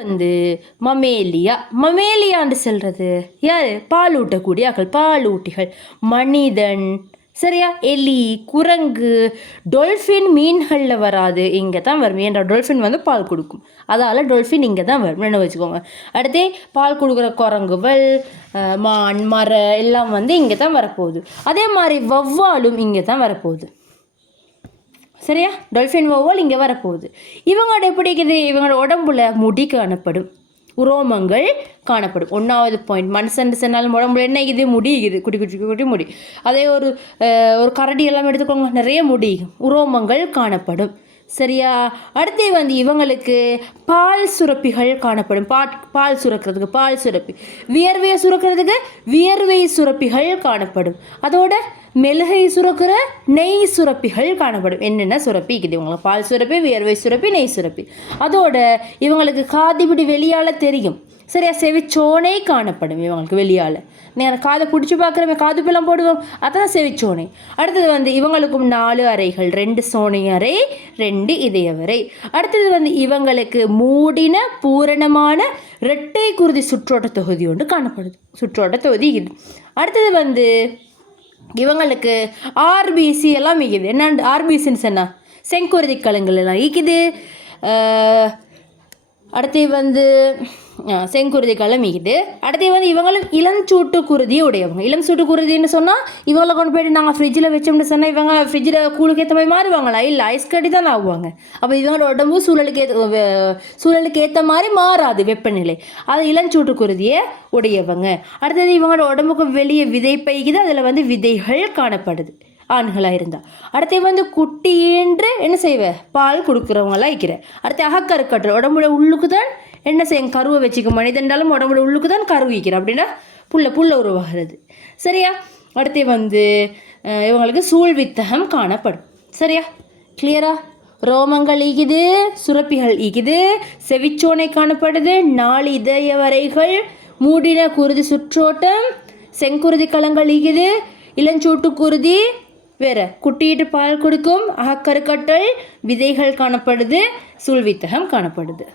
வந்து மமேலியா. மமேலியான்னு சொல்கிறது யார்? பால் ஊட்டக்கூடிய ஆக்கள், பால் ஊட்டிகள். மனிதன், சரியா? எலி, குரங்கு, டொல்ஃபின் மீன்களில் வராது, இங்கே தான் வரும். ஏன்னா டொல்ஃபின் வந்து பால் கொடுக்கும், அதால் டொல்ஃபின் இங்கே தான் வரும், என்ன வச்சுக்கோங்க. அடுத்தே பால் கொடுக்குற குரங்குகள், மான், மர எல்லாம் வந்து இங்கே தான் வரப்போகுது. அதே மாதிரி வௌவாலும் இங்கே தான் வரப்போகுது, சரியா? டொல்ஃபின் வௌவால் இங்கே வரப்போகுது. இவங்களோட எப்படி இருக்குது? இவங்களோட உடம்புல முடி காணப்படும், உரோமங்கள் காணப்படும். 1வது பாயிண்ட், மனுஷன் சொன்னாலும் உடம்புல என்ன இது? முடி இருக்குது, குட்டி குட்டி குட்டி முடி. அதே ஒரு கரடி எல்லாம் எடுத்துக்கோங்க, நிறைய முடி, உரோமங்கள் காணப்படும், சரியா? அடுத்து வந்து இவங்களுக்கு பால் சுரப்பிகள் காணப்படும். பால் சுரக்கிறதுக்கு பால் சுரப்பி, வியர்வையை சுரக்கிறதுக்கு வியர்வை சுரப்பிகள் காணப்படும். அதோட மெழுகை சுரக்கிற நெய் சுரப்பிகள் காணப்படும். என்னென்ன சுரப்பி இருக்குது இவங்களுக்கு? பால் சுரப்பி, வியர்வை சுரப்பி, நெய் சுரப்பி. அதோட இவங்களுக்கு காதுபிடி வெளியால் தெரியும், சரியா? செவிச்சோனை காணப்படும் இவங்களுக்கு வெளியால். நீங்கள் காதை பிடிச்சி பார்க்குறமே, காதுப்பெல்லாம் போடுவோம், அதான் செவிச்சோனை. அடுத்தது வந்து இவங்களுக்கும் 4 அறைகள், 2 சோனை அறை, 2 இதயவரை. அடுத்தது வந்து இவங்களுக்கு மூடின பூரணமான இரட்டை குருதி சுற்றோட்ட தொகுதி ஒன்று காணப்படுது, சுற்றோட்ட தொகுதி இது. அடுத்தது வந்து இவங்களுக்கு ஆர்பிசி எல்லாம் இருக்குது. என்ன ஆர்பிசின்னு சொன்னால் செங்குருதி கலங்கள் எல்லாம் இருக்குது. அடுத்து வந்து செங்குருதி களம் இருக்குது. அடுத்து வந்து இவங்களும் இளஞ்சூட்டு குருதியை உடையவங்க. இளம் சூட்டு குருதின்னு சொன்னால் இவங்களை கொண்டு போய்ட்டு நாங்கள் ஃப்ரிட்ஜில் வச்சோம்னு சொன்னால் இவங்க ஃப்ரிட்ஜில் கூழுக்கு ஏற்ற மாதிரி மாறுவாங்களா? இல்லை, ஐஸ் கட்டி தான் ஆகுவாங்க. அப்போ இவங்களோட உடம்பு சூழலுக்கு ஏற்ற மாதிரி மாறாது வெப்பநிலை. அது இளஞ்சூட்டு குருதியை உடையவங்க. அடுத்தது இவங்களோட உடம்புக்கு வெளியே விதை பைக்குது, அதில் வந்து விதைகள் காணப்படுது ஆண்களாக இருந்தால். அடுத்து வந்து குட்டின்று என்ன செய்வேன்? பால் கொடுக்குறவங்களாம் இருக்கிறேன். அடுத்து அகக்கருக்கட்டு, உடம்புல உள்ளுக்கு தான் என்ன செய்யும்? கருவை வச்சுக்க. மனிதன்றாலும் உடம்புல உள்ளுக்கு தான் கரு வைக்கிறேன், அப்படின்னா புல்ல உருவாகிறது, சரியா? அடுத்து வந்து இவங்களுக்கு சூழ்வித்தகம் காணப்படும், சரியா? கிளியரா? ரோமங்கள் ஈகுது, சுரப்பிகள் ஈகுது, செவிச்சோனை காணப்படுது, 4 இதய வரைகள், மூடின குருதி சுற்றோட்டம், செங்குருதி களங்கள் ஈகுது, இளஞ்சூட்டு குருதி, வேற குட்டியிட்டு பால் கொடுக்கும், அகக்கருக்கட்டல், விதைகள் காணப்படுது, சூழ்வித்தகம் காணப்படுது.